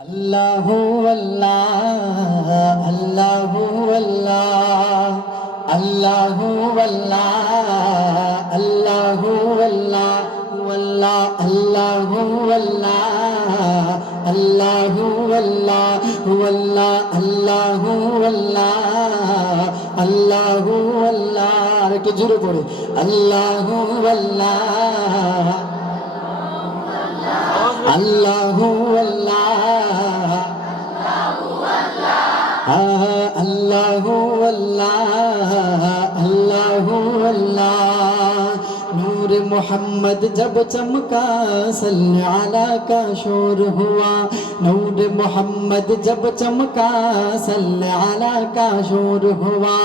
আল্লাহু আল্লাহ আল্লাহু আল্লাহ আল্লাহু আল্লাহ আল্লাহু আল্লাহ আল্লাহ আল্লাহু আল্লাহ আল্লাহু, আল্লাহ আল্লাহ, আল্লাহু আল্লাহ আল্লাহ আর একটু জোরে আল্লাহু আল্লাহ আল্লাহু আল্লাহ আল্লাহ আল্লাহ আল্লাহ نور محمد جب چمکا صلی علی کا شور ہوا نور محمد جب چمکا صلی علی کا شور ہوا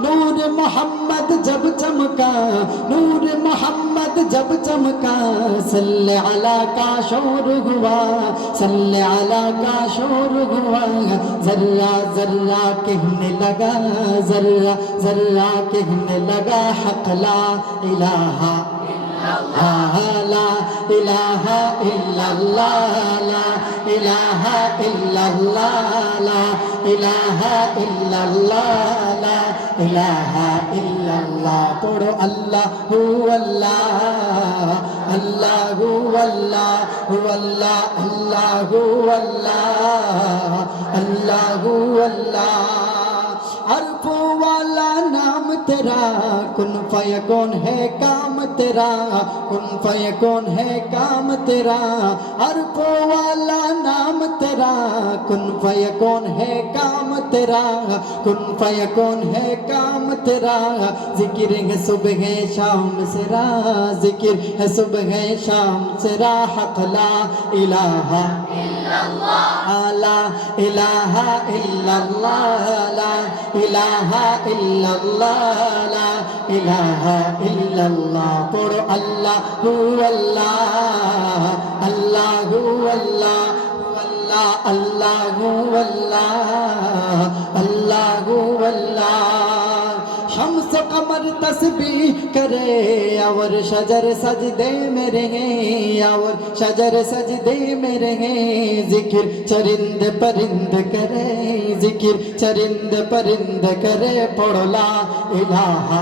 نور محمد جب चमका नूर मोहम्मद जब चमका सल अला का शोर हुआ सल अला का शोर हुआ जर्रा जर्रा कहने लगा जर्रा जर्रा कहने लगा हकला इलाहा ला इलाहा इल्लल्लाह ला ইলাহা ইল্লাল্লাহ, লা ইলাহা ইল্লাল্লাহ লা ইলাহা ইল্লাল্লাহ। পড়ো আল্লাহু আল্লাহ আল্লাহু আল্লাহ হু আল্লাহ আল্লাহু আল্লাহ আল্লাহু। আল্লাহ अर्फ वाला नाम तेरा कुन फयकौन है का तेरा, कुन फयकौन है काम तेरा? अर्फ वाला नाम तेरा, कुन फयकौन है काम तेरा? कुन फयकौन है काम तेरा? ज़िक्र है सुबह है शाम सेरा, ज़िक्र है सुबह है शाम सेरा हक ला इलाहा لا إله إلا الله لا إله إلا الله لا إله إلا الله قر الله هو الله الله هو الله الله هو الله الله शम्स कमर तस्बी करे और शजर सजदे में रहे और शजर सजदे में रहे जिक्र चरिंद परिंद करे जिक्र चरिंद परिंद करे पड़ला इलाहा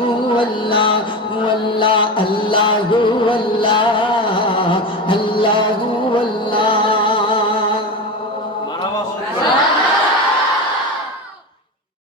هو الله هو الله الله هو الله الله هو الله